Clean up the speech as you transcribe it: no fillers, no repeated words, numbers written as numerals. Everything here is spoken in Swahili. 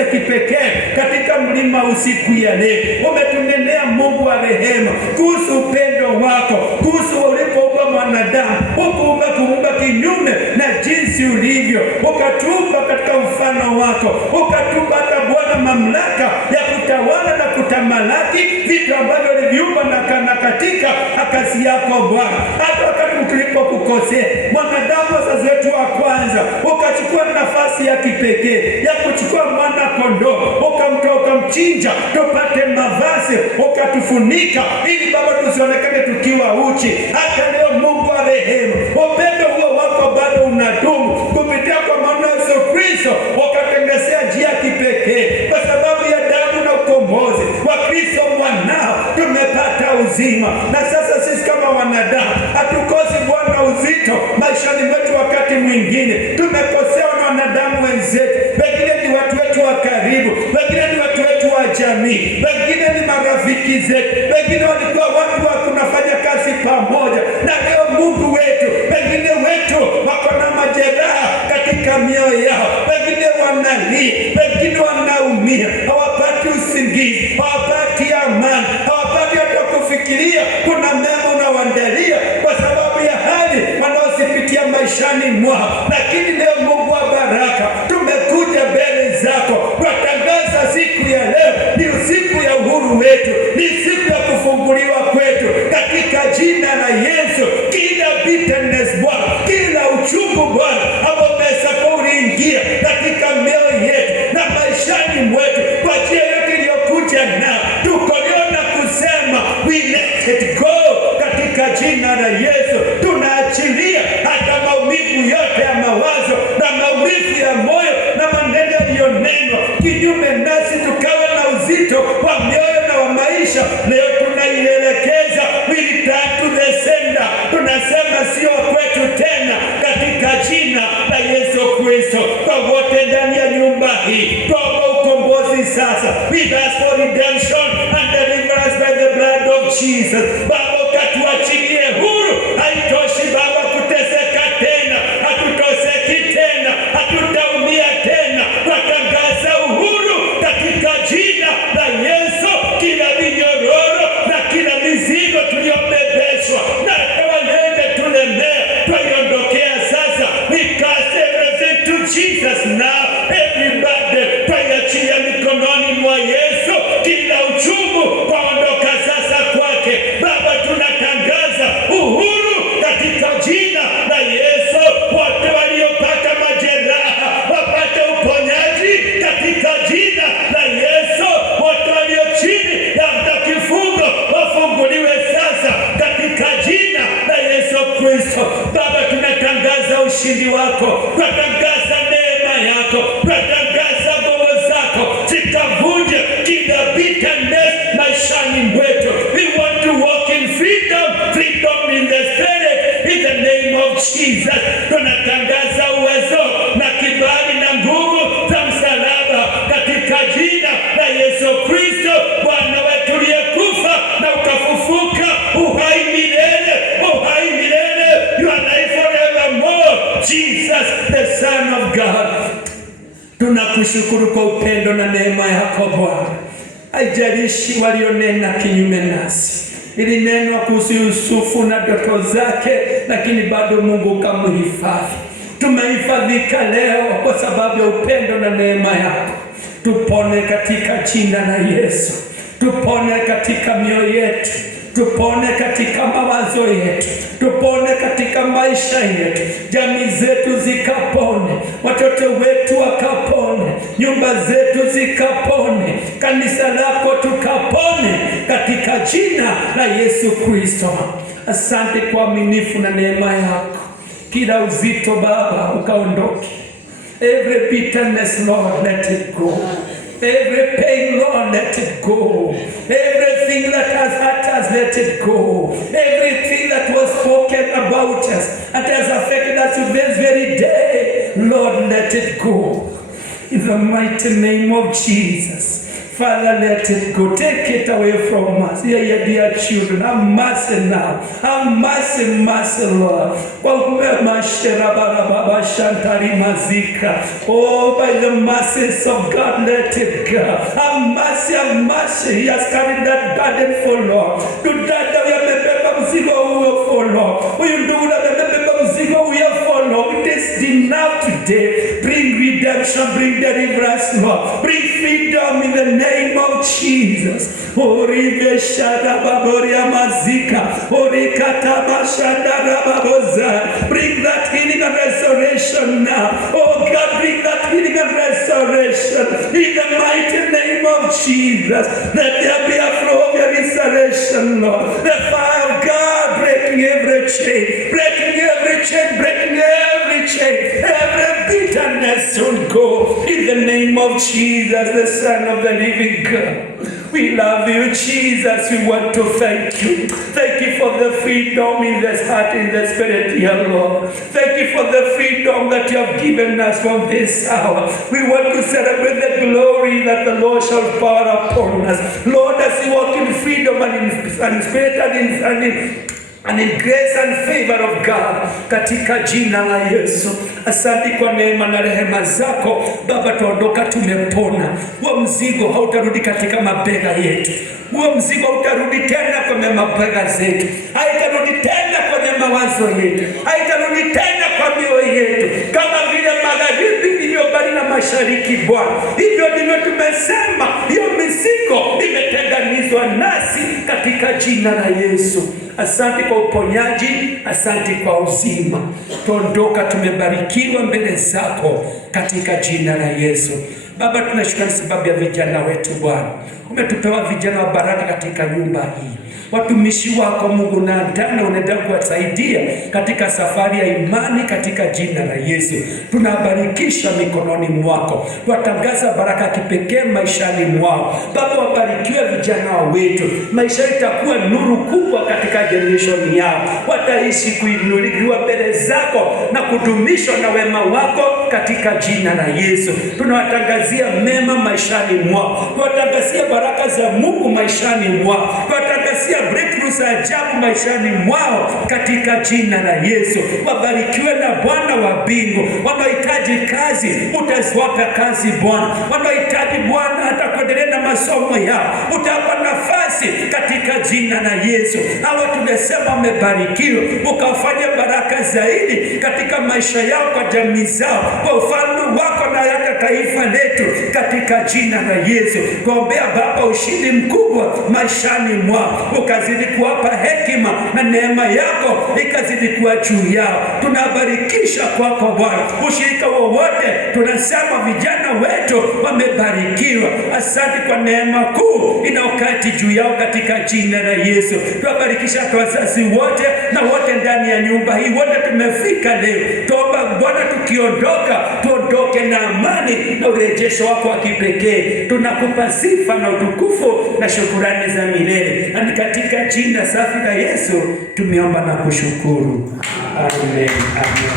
ya kipekee katika mlima usiku ya leo. Umetunenea Mungu wa rehema kuhusu upendo wako, kuhusu ulipoumba mwanadamu, ukuumba kinyume na jinsi ulivyo, ukatuumba katika mfano wako, ukatupa hata Bwana mamlaka ya kutawala na kutamalaki vitu ambavyo uliviumba na katika kazi yako Bwana. Hata wakati tulipokukosea mwanadamu, wazazi wetu wa kwanza, ukachukua nafasi ya kipekee ya kuchukua mwana kondoo, ukamtoa, ukamchinja tupate mavazi, ukatufunika ili Baba tusionekane tukiwa uchi. Hata leo Mungu wa rehema, upendo huo wako bado unadumu kupitia kwa mwana Yesu Kristo, ukatengezea njia ya kipekee kwa sababu ya damu na ukombozi wa Kristo mwanao tumepata uzima. Na sasa sisi kama wanadamu hatukosi Bwana uzito maishani mwetu. Wakati mwingine tumekosewa na wanadamu wenzetu, wengine ni watu wetu wa karibu, wengine ni watu wetu wa jamii, wengine ni marafiki zetu, wengine walikuwa watu wa kunafanya kazi pamoja. Na leo Mungu wetu, wengine wetu wako na majeraha katika mioyo yao, wengine wanalia, wengine wanaumia, hawapati usingizi, hawapati amani, hawapati hata kufikiria kuna mema unawaandalia kwa sababu ya hali wanaosipitia maishani mwao. Lakini leo Mungu wa baraka, tumekuja mbele zako kutangaza siku ya leo ni usiku ya uhuru wetu, ni siku ya kufunguliwa kwetu katika jina la Yesu. Kila bitterness Bwana, kila uchungu Bwana ambao umeingia katika mioyo yetu na maishani mwetu kwa njia yote iliyokuja na tukoliona kusema we let it go katika jina la Yesu. Tunaachilia hata maumivu yote ya mawazo na maumivu ya moyo na maneno yaliyonenwa kinyume nasi, tukawa na uzito wa mioyo na wa maisha. Leo tunaielekeza we return to the sender. Tunasema sio kwetu tena katika jina la Yesu Kristo. Kwa wote ndani ya nyumba hii tuomba ukombozi sasa. We ask for redemption and deliverance by the blood of Jesus. Baba, ukatuachilie huru. Haitoshi Baba kuteseka tena, hatutoseki tena, hatutaumia tena. Watangaza uhuru katika jina la Yesu. Kila minyororo na kila mizigo tuliyobebeshwa na walende tulemea, twaiondokea sasa. We cast everything to Jesus now. Everybody twaiachia mikononi mwa Yesu. Kila uchungu kwaondoka sasa kwake. Baba, tunatangaza uhuru katika jina la Yesu. Wote waliopata majeraha wapate uponyaji katika jina la Yesu. Wote walio chini ya kifungo wafunguliwe sasa katika jina la Yesu Kristo. Baba, tunatangaza ushindi wako, tunatangaza neema yako, tunatangaza nguvu zako zikavunje kila bitterness maishani mwetu. We want to walk in freedom, freedom in the spirit, in the name of Jesus. Tunatangaza uwezo na kibali na nguvu za msalaba katika jina la Yesu Kristo, Bwana wetu uliyekufa na ukafufuka, uhai milele, uhai milele, you are life forevermore. Jesus, the Son of God. Tunakushukuru kwa upendo na neema yako Bwana. Haijalishi walionena kinyume nasi, ilinenwa kuhusu Yusufu na ndoto zake, lakini bado Mungu ukamhifadhi. Tumehifadhika leo kwa sababu ya upendo na neema yako. Tupone katika jina la Yesu. Tupone katika mioyo yetu, tupone katika mawazo yetu, tupone katika maisha yetu, jamii zetu zikapone, watoto wetu wakapone, nyumba zetu zikapone, kanisa lako tukapone katika jina la Yesu Kristo. Asante kwa uaminifu na neema yako. Kila uzito Baba ukaondoke. Every bitterness Lord, let it go. Every pain, Lord, let it go. Everything that has hurt us, let it go. Everything that was spoken about us, that has affected us to this very day, Lord, let it go. In the mighty name of Jesus. Father, let it go. Take it away from us. Hear your dear children. Have mercy now. Have mercy, mercy, Lord. Oh, by the mercies of God, let it go. Have mercy, have mercy. He has carried that burden for Lord. To that we have the mzigo huo for Lord. Huyu ndugu amebeba mzigo huo for Lord. It is enough today. Bring redemption, bring deliverance, Lord. Bring freedom in the name of Jesus. Oribe shada baboria mazika. Orikata mashanda rababoza. Bring that healing and restoration now. Oh God, bring that healing and restoration in the mighty name of Jesus. Let there be a flow of your restoration, Lord. The fire of God breaking every chain, breaking every chain, breaking every chain, every bitterness to go in the name of Jesus, the Son of the living God. We love you, Jesus. We want to thank you. Thank you for the freedom in this heart, in the spirit, dear Lord. Thank you for the freedom that you have given us from this hour. We want to celebrate the glory that the Lord shall pour upon us. Lord, as we walk in freedom and in spirit and in grace and favor of God, katika jina la Yesu. Asante kwa neema na rehema zako Baba, tuondoka tumepona. Huo mzigo hautarudi katika mabega yetu. Huo mzigo hautarudi tena kwenye mabega zetu. Haitarudi tena kwenye mawazo yetu. Haitarudi tena kwa mioyo yetu. Kama vile magharibi ilivyo mbali na mashariki, Bwana, hivyo ndivyo tumesema hiyo mizigo imetenganizwa nasi katika jina la Yesu. Asante kwa uponyaji, asante kwa uzima. Tuondoka tumebarikiwa mbele zako katika jina la Yesu. Baba, tunashukuru sababu ya vijana wetu Bwana. Umetupewa vijana wa baraka katika nyumba hii. Watumishi wako Mungu na ndani unaendelea kuwasaidia katika safari ya imani katika jina la Yesu. Tunabarikisha mikononi mwako. Tunatangaza baraka kipekee maishani mwao. Baba, wabarikiwe vijana wetu. Maisha itakuwa nuru kubwa katika generation yao. Wataishi kuinuliwa mbele zako na kudumishwa na wema wako katika jina la Yesu. Tunawatangazia mema maishani mwao. Tunawatangazia baraka za Mungu maishani mwao. Tunawatangazia breakthrough za ajabu maishani mwao katika jina la Yesu. Wabarikiwe na Bwana wa mbingu. Wanaohitaji kazi, utawapa kazi Bwana. Wanaohitaji Bwana hata kuendelea na masomo yao, utawapa nafasi katika jina la Yesu. Hawa tunasema wamebarikiwa, ukafanya baraka zaidi katika maisha yao, kwa jamii zao, kwa ufalme wako na hata taifa letu katika jina la Yesu. Kuombea Baba ushindi mkubwa maishani mwao, ukazidi kuwapa hekima na neema yako ikazidi kuwa juu yao. Tunabarikisha kwako Bwana ushirika wowote, tunasema vijana wetu wamebarikiwa. Asante kwa neema kuu inaokati juu yao katika jina la Yesu. Tunabarikisha kwa wazazi wote na wote ndani ya nyumba hii, wote tumefika leo. Tuomba Bwana tukiondoka, tuondoke na amani na urejesho wako wa kipekee. Tunakupa sifa na utukufu na shukrani za milele. Na katika jina safi la Yesu tumeomba na kushukuru. Amen. Amen.